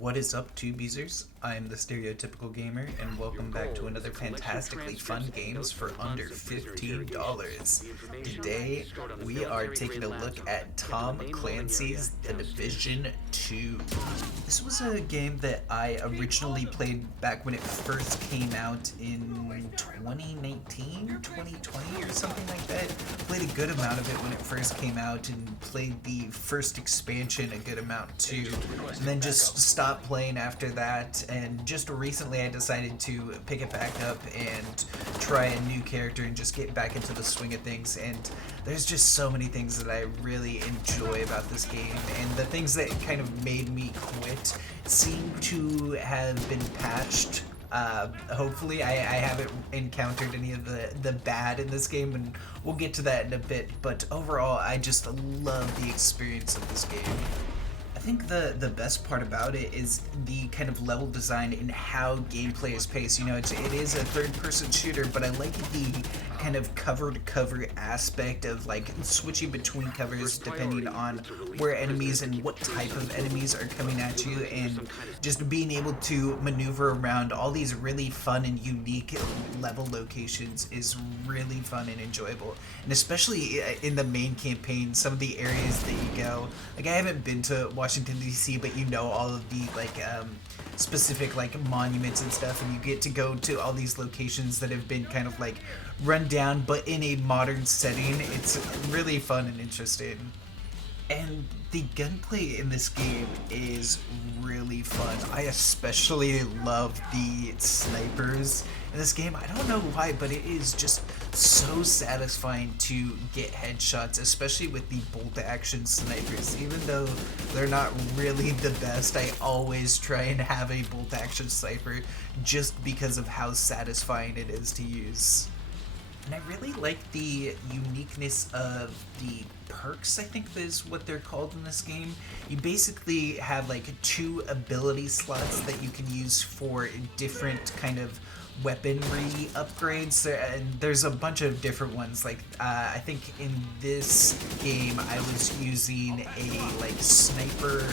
What is up, Tubeezers? I'm the Stereotypical Gamer, and welcome back to another fantastically fun games for under $15. Today, we are taking a look at Tom Clancy's The Division 2. This was a game that I originally played back when it first came out in 2019, 2020 or something like that. Played a good amount of it when it first came out and played the first expansion a good amount too. And then just stopped playing after that, and just recently I decided to pick it back up and try a new character and just get back into the swing of things. And there's just so many things that I really enjoy about this game, and the things that kind of made me quit seem to have been patched. Hopefully I haven't encountered any of the bad in this game, and we'll get to that in a bit, but overall I just love the experience of this game. I think the best part about it is the kind of level design and how gameplay is paced. You know, it is a third-person shooter, but I like the kind of cover-to-cover aspect of like switching between covers depending on where enemies and what type of enemies are coming at you, and just being able to maneuver around all these really fun and unique level locations is really fun and enjoyable. And especially in the main campaign, some of the areas that you go, like I haven't been to Washington DC, but you know all of the like specific like monuments and stuff, and you get to go to all these locations that have been kind of like run down but in a modern setting. It's really fun and interesting. And the gunplay in this game is really fun. I especially love the snipers in this game. I don't know why, but it is just so satisfying to get headshots, especially with the bolt-action snipers. Even though they're not really the best, I always try and have a bolt-action sniper just because of how satisfying it is to use. And I really like the uniqueness of the perks, I think is what they're called in this game. You basically have like 2 ability slots that you can use for different kind of weaponry upgrades, and there's a bunch of different ones. Like I think in this game I was using a like sniper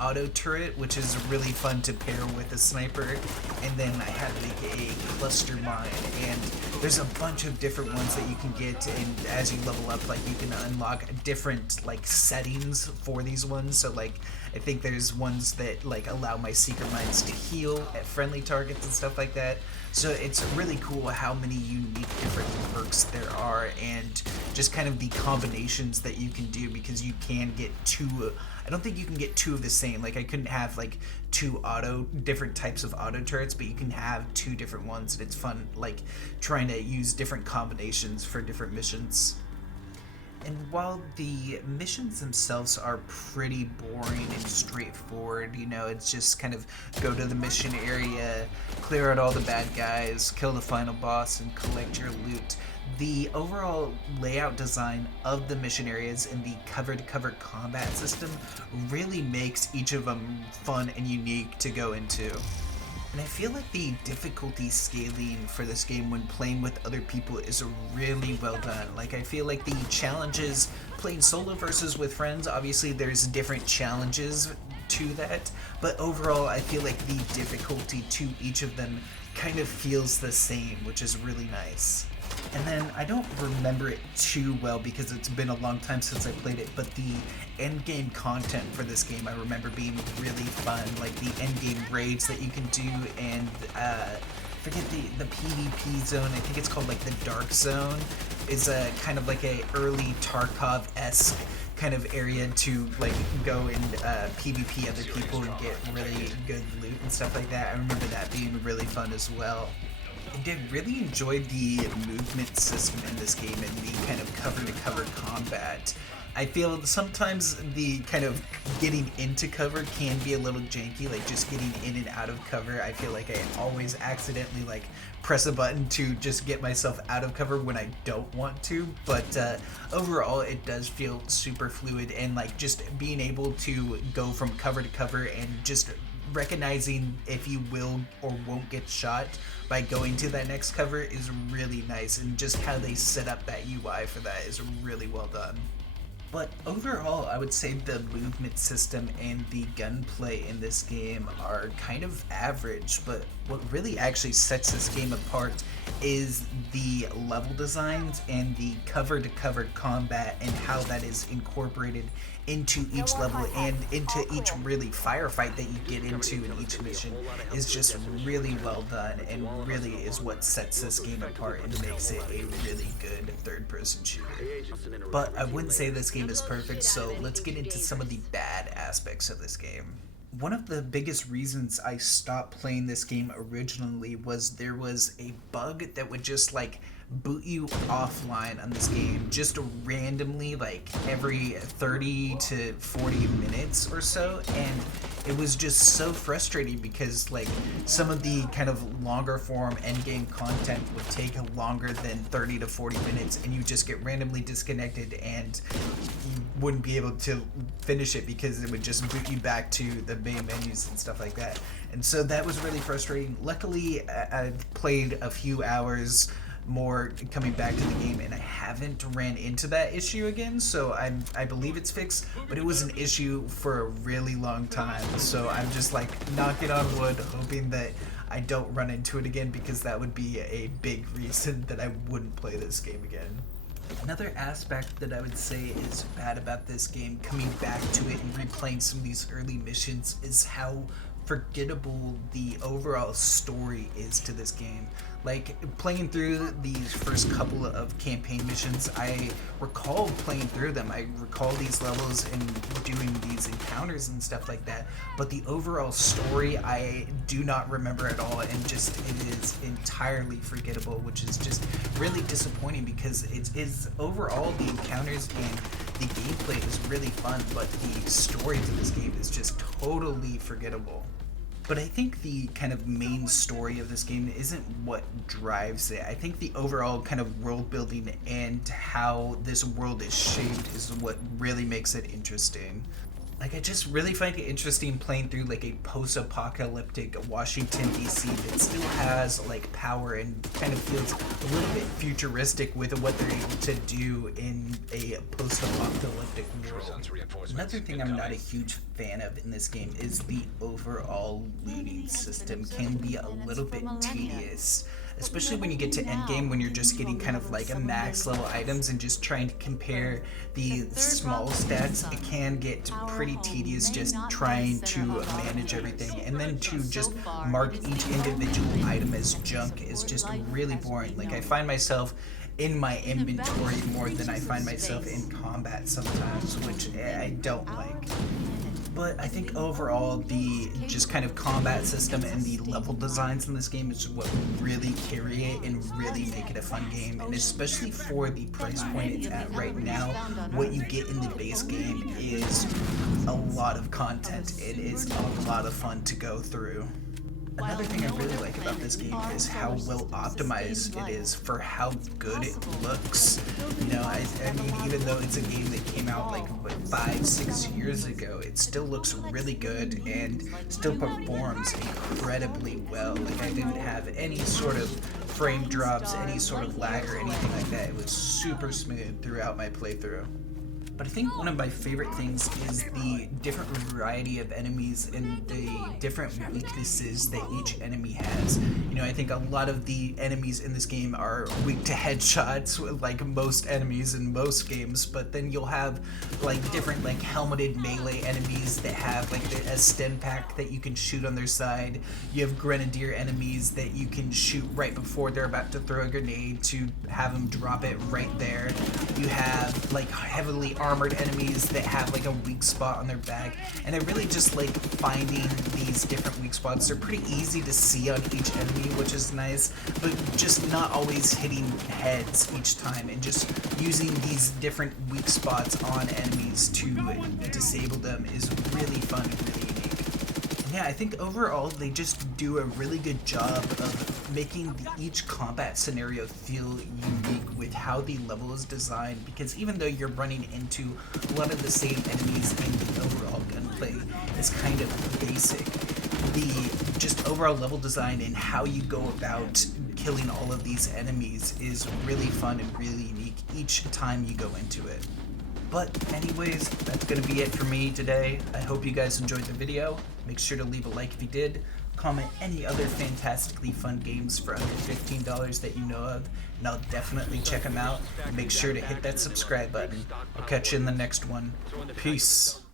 auto turret, which is really fun to pair with a sniper, and then I had like a cluster mine, and there's a bunch of different ones that you can get, and as you level up, like you can unlock different like settings for these ones. So like I think there's ones that like allow my secret mines to heal at friendly targets and stuff like that. So it's really cool how many unique different perks there are, and just kind of the combinations that you can do, because you can get 2. I don't think you can get 2 of the same. Like I couldn't have like 2 different types of auto turrets, but you can have 2 different ones, and it's fun like trying to use different combinations for different missions. And while the missions themselves are pretty boring and straightforward, you know, it's just kind of go to the mission area, clear out all the bad guys, kill the final boss, and collect your loot. The overall layout design of the mission areas and the cover-to-cover combat system really makes each of them fun and unique to go into. And I feel like the difficulty scaling for this game when playing with other people is really well done. Like I feel like the challenges playing solo versus with friends, obviously there's different challenges to that, but overall I feel like the difficulty to each of them kind of feels the same, which is really nice. And then I don't remember it too well because it's been a long time since I played it, but the endgame content for this game I remember being really fun, like the endgame raids that you can do, and forget the PvP zone, I think it's called like the Dark Zone, is a kind of like a early Tarkov-esque kind of area to like go and PvP other people and get really good loot and stuff like that. I remember that being really fun as well. I did really enjoy the movement system in this game and the kind of cover-to-cover combat. I feel sometimes the kind of getting into cover can be a little janky, like just getting in and out of cover. I feel like I always accidentally like press a button to just get myself out of cover when I don't want to, but overall it does feel super fluid, and like just being able to go from cover to cover and just recognizing if you will or won't get shot by going to that next cover is really nice, and just how they set up that UI for that is really well done. But overall, I would say the movement system and the gunplay in this game are kind of average, but what really actually sets this game apart is the level designs and the cover-to-cover combat and how that is incorporated into each level and into each really firefight that you get into in each mission is just really well done and really is what sets this game apart and makes it a really good third-person shooter. But I wouldn't say this game is perfect, so let's get into some of the bad aspects of this game. One of the biggest reasons I stopped playing this game originally was there was a bug that would just like boot you offline on this game just randomly, like every 30 to 40 minutes or so, and it was just so frustrating because like some of the kind of longer form endgame content would take longer than 30 to 40 minutes and you just get randomly disconnected and you wouldn't be able to finish it because it would just boot you back to the main menus and stuff like that. And so that was really frustrating. Luckily, I've played a few hours more coming back to the game and I haven't ran into that issue again, so I believe it's fixed, but it was an issue for a really long time, so I'm just like knocking on wood hoping that I don't run into it again, because that would be a big reason that I wouldn't play this game again. Another aspect that I would say is bad about this game, coming back to it and replaying some of these early missions, is how forgettable the overall story is to this game. Like, playing through these first couple of campaign missions, I recall playing through them. I recall these levels and doing these encounters and stuff like that, but the overall story I do not remember at all, and just it is entirely forgettable, which is just really disappointing because it is overall the encounters and the gameplay is really fun, but the story to this game is just totally forgettable. But I think the kind of main story of this game isn't what drives it. I think the overall kind of world building and how this world is shaped is what really makes it interesting. Like, I just really find it interesting playing through like a post-apocalyptic Washington DC that still has like power and kind of feels a little bit futuristic with what they're able to do in a post-apocalyptic world. Another thing I'm not a huge fan of in this game is the overall looting system can be a little bit tedious. Especially when you get to endgame, when you're just getting kind of like a max level items and just trying to compare the small stats, it can get pretty tedious just trying to manage everything. And then to just mark each individual item as junk is just really boring. Like, I find myself in my inventory more than I find myself in combat sometimes, which I don't like. But I think overall the just kind of combat system and the level designs in this game is what really carry it and really make it a fun game. And especially for the price point it's at right now, what you get in the base game is a lot of content. It is a lot of fun to go through. Another thing I really like about this game is how well optimized it is for how good it looks. You know, I mean, even though it's a game that came out like 5-6 years ago, it still looks really good and still performs incredibly well. Like, I didn't have any sort of frame drops, any sort of lag or anything like that. It was super smooth throughout my playthrough. But I think one of my favorite things is the different variety of enemies and the different weaknesses that each enemy has. You know, I think a lot of the enemies in this game are weak to headshots, like most enemies in most games, but then you'll have like different like helmeted melee enemies that have like a stim pack that you can shoot on their side. You have grenadier enemies that you can shoot right before they're about to throw a grenade to have them drop it right there. You have like heavily armored enemies that have like a weak spot on their back, and I really just like finding these different weak spots. They're pretty easy to see on each enemy, which is nice, but just not always hitting heads each time, and just using these different weak spots on enemies to disable them is really fun and really unique. Yeah, I think overall they just do a really good job of making each combat scenario feel unique with how the level is designed, because even though you're running into a lot of the same enemies and the overall gunplay is kind of basic, the just overall level design and how you go about killing all of these enemies is really fun and really unique each time you go into it. But anyways, that's going to be it for me today. I hope you guys enjoyed the video. Make sure to leave a like if you did. Comment any other fantastically fun games for under $15 that you know of, and I'll definitely check them out. And make sure to hit that subscribe button. I'll catch you in the next one. Peace.